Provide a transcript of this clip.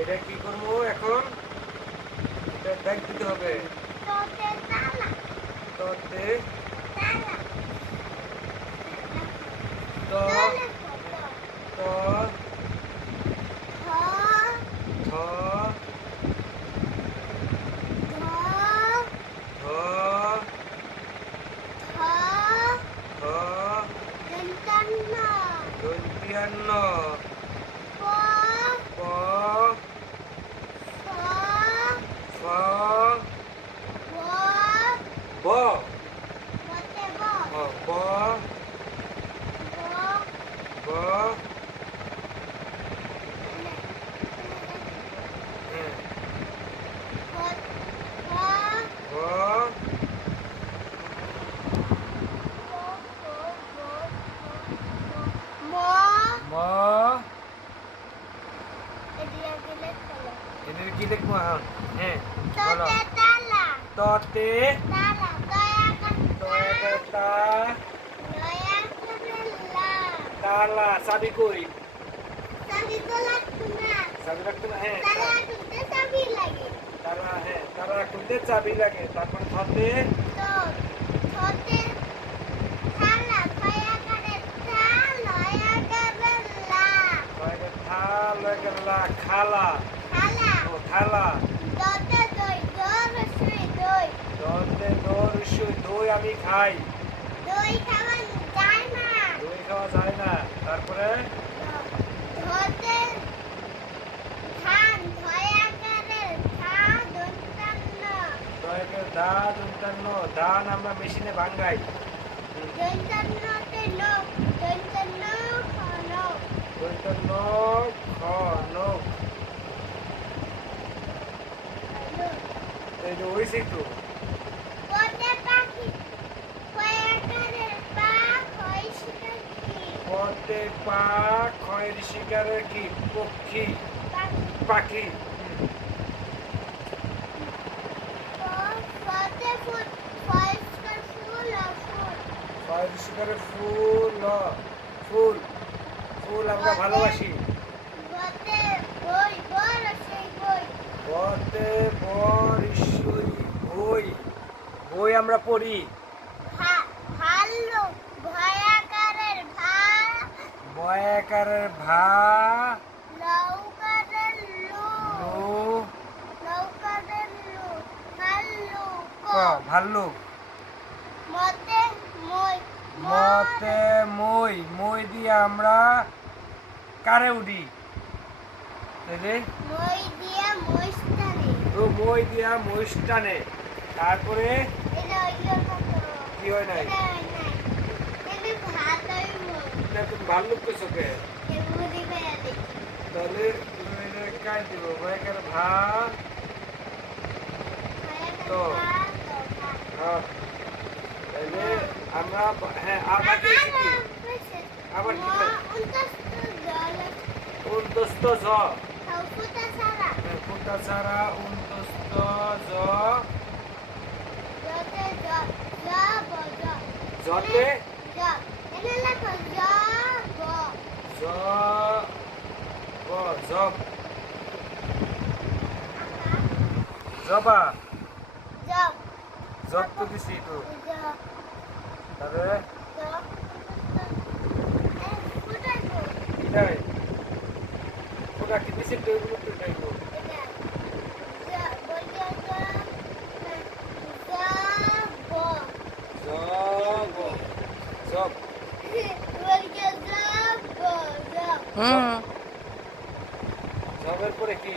এটা কি করবো এখন? এটা দাগ দিতে হবে। ততে ত ত থ ধ ধ দন্তিয়ান্ন প ফ ব ব ব হ্যাঁ ভ ম এদের কি লিখবো এখন? হ্যাঁ বলো। ততে তা তালা চাবি কই? চাবি রাখতে না? হ্যাঁ তালা, হ্যাঁ তালা খুলতে চাবি লাগে। তারপর থতে থা লাগে লা খালা ও থালা। দতে দই দই আমি খাই। দই খাওয়া যায় না। তারপরে দা দন্তান্ন ধান আমরা মেশিনে ভাঙ্গাই। দন্তান্ন খ নখ এই যে হয়েছে একটু। পথে পা খয়ের শিকারের কি? পক্ষী পাখি। খয়ের শিকারের ফুল ফুল ফুল আমরা ভালোবাসি। বতে বর ঈশ্বরী বই বই আমরা পড়ি। বয়াকারের ভা লো ক ভাল্লুক। মতে মই মই দিয়ে আমরা কারে উঠি? মই দিয়া মহিষ টানে। তারপরে কি হয় নাই? তুমি ভাল্লুক তো চোখে তাহলে কাজ দিব বয়াকার ভা তো তাহলে আমরা হ্যাঁ আবার কি আবার কি উন্তস্ত জ ফুটা ছাড়া উন্তস্ত জ জতে জ ব জব জবা জব তো দিছি তো। তারপরে এটাই ওটা কি দিছি তো এগুলো তো এটাই তো। জব জবের পরে কি?